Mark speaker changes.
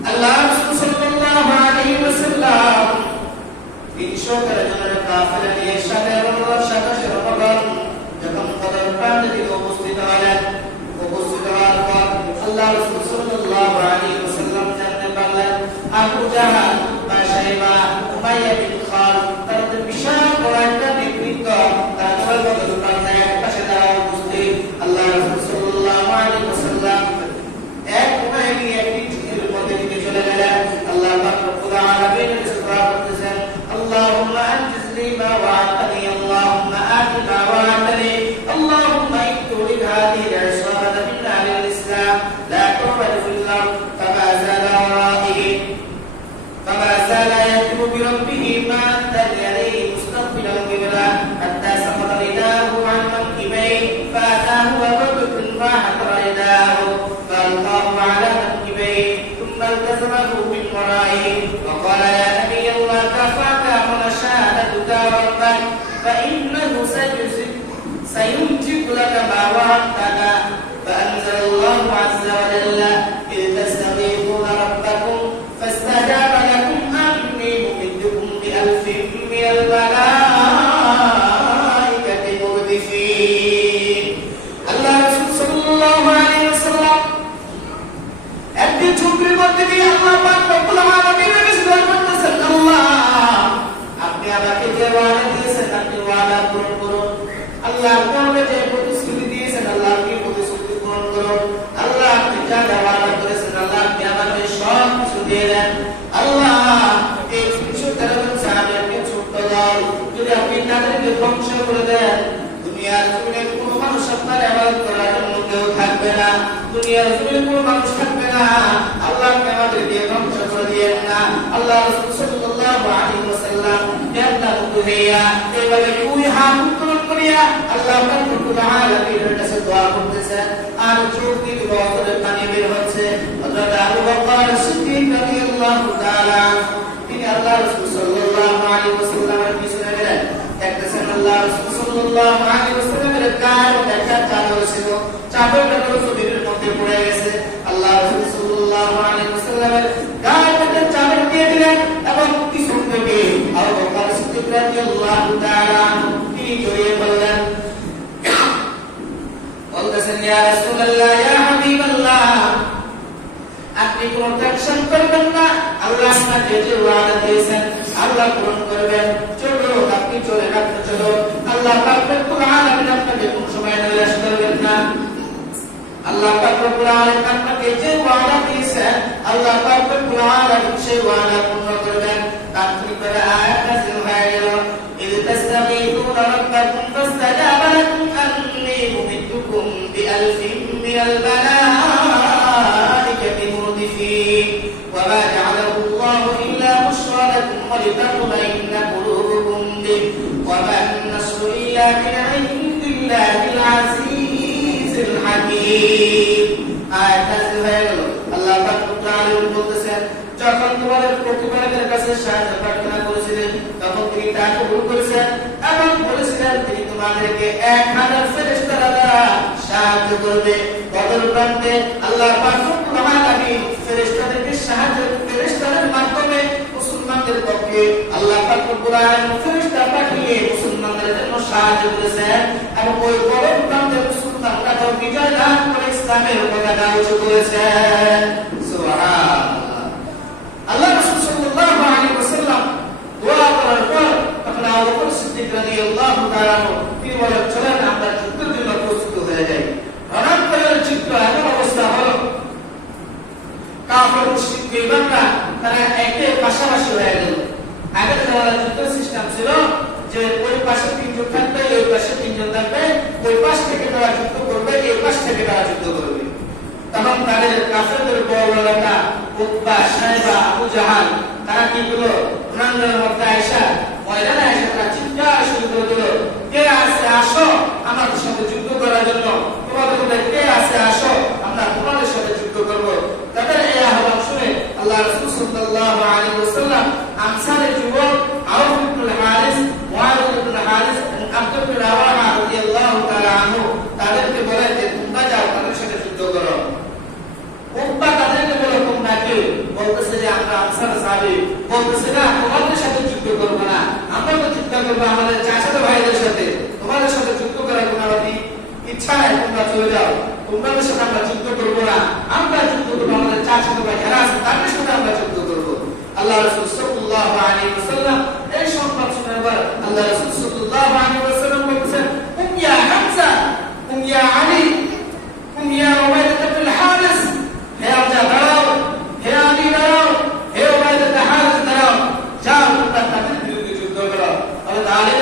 Speaker 1: আল্লাহ রাসূল সাল্লাল্লাহু আলাইহি ওয়াসাল্লাম তিনশো জনের কাফেলা নিয়ে সাথে রমজান সাতাশে রমজান যখন কদর প্রান্তে দিকে উপস্থিত হলেন, উপস্থিত হওয়ার পর আল্লাহ তারা বিশাল বড় একটা فما زال ورائه بربه ما انزل عليه مستقبلا القبلة حتى سقط رداءه عن منكبيه فأتاه وبدر فاحضر رداءه فألقاه على منكبيه ثم التزمه من ورائه. وقال يا نبي الله كفاك مشاهدتك ربك؟ فإنه سيجزي سينجب لك ما وعدتك فانزل الله عز وجل আল্লাহ দিয়ে দুনিয়ার জমিনে কোনো মানুষ আপনার আবাদ করার কেউ থাকবে না। দুনিয়ার জমিনে কোনো মানুষ থাকবে না। আল্লাহ আপনি দিয়েন না। আল্লাহ রাসূল সাল্লাল্লাহু আলাইহি ওয়াসাল্লাম জান্নাত এইভাবে দুই হাত উত্তোলন আল্লাহ রব্বুল আলামিনের কাছে দোয়া করতেছেন আর চোখ থেকে বছরের পানি বের হচ্ছে। হযরত আবু বকর সিদ্দিক রাদিয়াল্লাহু তাআলা, তিনি আল্লাহ রাসূল সাল্লাল্লাহু আলাইহি ওয়াসাল্লামের পিছনে গেলেন। দেখতেছেন আল্লাহ রাসূল সাল্লাল্লাহু আলাইহি ওয়াসাল্লামের মধ্যে একটা চাদর ছিল। চাদরটা পুরো জমিনের মধ্যে পড়ে গেছে। আল্লাহ রাসূল সাল্লাল্লাহু আলাইহি ওয়াসাল্লামের মধ্যে চাদর দিয়ে দিলেন এবং পিছন থেকে আবু বকর সিদ্দিক রাদিয়াল্লাহু তাআলা তিনি জড়িয়ে পড়লেন বলতেছেন ইয়া রাসূলুল্লাহ ইয়া হাবিবাল্লাহ আপনি কোন টেনশন করবেন না। আল্লাহ আপনাকে যে ওয়াদা দিয়েছেন। আল্লাহ পূরণ করবেন। চলো, আপনি চলে আপনি চলো। আল্লাহ পাক রব্বুল আলামিন আপনাকে কোন সময় নিরাশ করবেন না। আল্লাহ পাক রব্বুল আলামিন আপনাকে যে ওয়াদা দিয়েছেন, আল্লাহ পাক রব্বুল আলামিন সেই ওয়াদা পূর্ণ করবেন। তাৎক্ষণিকভাবে আয়াত الملائكة مردفين وما جعله الله إلا بشرى لكم ولتطمئن قلوبكم به وما النصر إلا من عند الله العزيز الحكيم আয়াত নাযিল হয়ে গেল আল্লাহ পাক রব্বুল আলামিন বলতেছেন যখন তোমাদের প্রতিপালকের কাছে সাহায্য প্রার্থনা করেছিলেন তখন তিনি তা কবুল করেছেন এবং বলেছিলেন তিনি তোমাদেরকে এক হাজার ফেরেশতা দ্বারা সাহায্য করবে বদর প্রান্তে আল্লাহ ফেরেশতাদেরকে সাহায্য, ফেরেশতাদের মাধ্যমে মুসলমানদের পক্ষে আল্লাহ ফেরেশতা পাঠিয়ে মুসলমানদের জন্য সাহায্য করেছেন এবং ওই বদর প্রান্তে মুসলমানরা তো বিজয় লাভ করে ইসলামের পতাকা উঁচু করেছেন। আল্লাহ রাসূল সাল্লাল্লাহু আলাইহি ওয়াসাল্লাম দোয়া করার পর তখন আবু সিদ্দিক রাদিয়াল্লাহু তাআলা তিনি বলেন, চলেন, আমরা যুদ্ধের জন্য প্রস্তুত হয়ে যাই হঠাৎ করে যুদ্ধ এমন অবস্থা হলো কাফের মুশরিক বেঈমানরা তারা একে পাশাপাশি হয়ে গেল আগে যারা যুদ্ধ সিস্টেম ছিল যে ওই পাশে তিনজন থাকবে ওই পাশে তিনজন থাকবে, ওই পাশ থেকে তারা যুদ্ধ করবে, এই পাশ থেকে তারা যুদ্ধ করবে। তখন তাদের কাফেরদের বড় বড় নেতা সাহেবা, আবু জাহাল, তারা কি করল? রণাঙ্গনের মধ্যে আয়সা ময়দানে আয়সা তারা চিৎকার শুরু করে দিল, কে আছে? আসো আমাদের সাথে যুদ্ধ করার জন্য। তোমাদের কে আছে? আসো। কথা চলে যাও তোমাদের সাথে আমরা যুদ্ধ করবো না আমরা যুদ্ধ করবো আমাদের চাচা তোমরা খেলা আছে তাদের সাথে আমরা যুদ্ধ করবো আল্লাহ রসুল সাল্লাহ আলী ওসাল্লাম এই সংবাদ শোনার পর আল্লাহ রসুল সাল্লাহ আলী ওসাল্লাম বলছেন Umayya Hamza Umayya Ali Umayya Obaida বিল হারিস হে আমজা দাঁড়াও হে আলী দাঁড়াও হে ওবায়দা হারিস দাঁড়াও যাও তোমরা তাদের বিরুদ্ধে যুদ্ধ করো তাহলে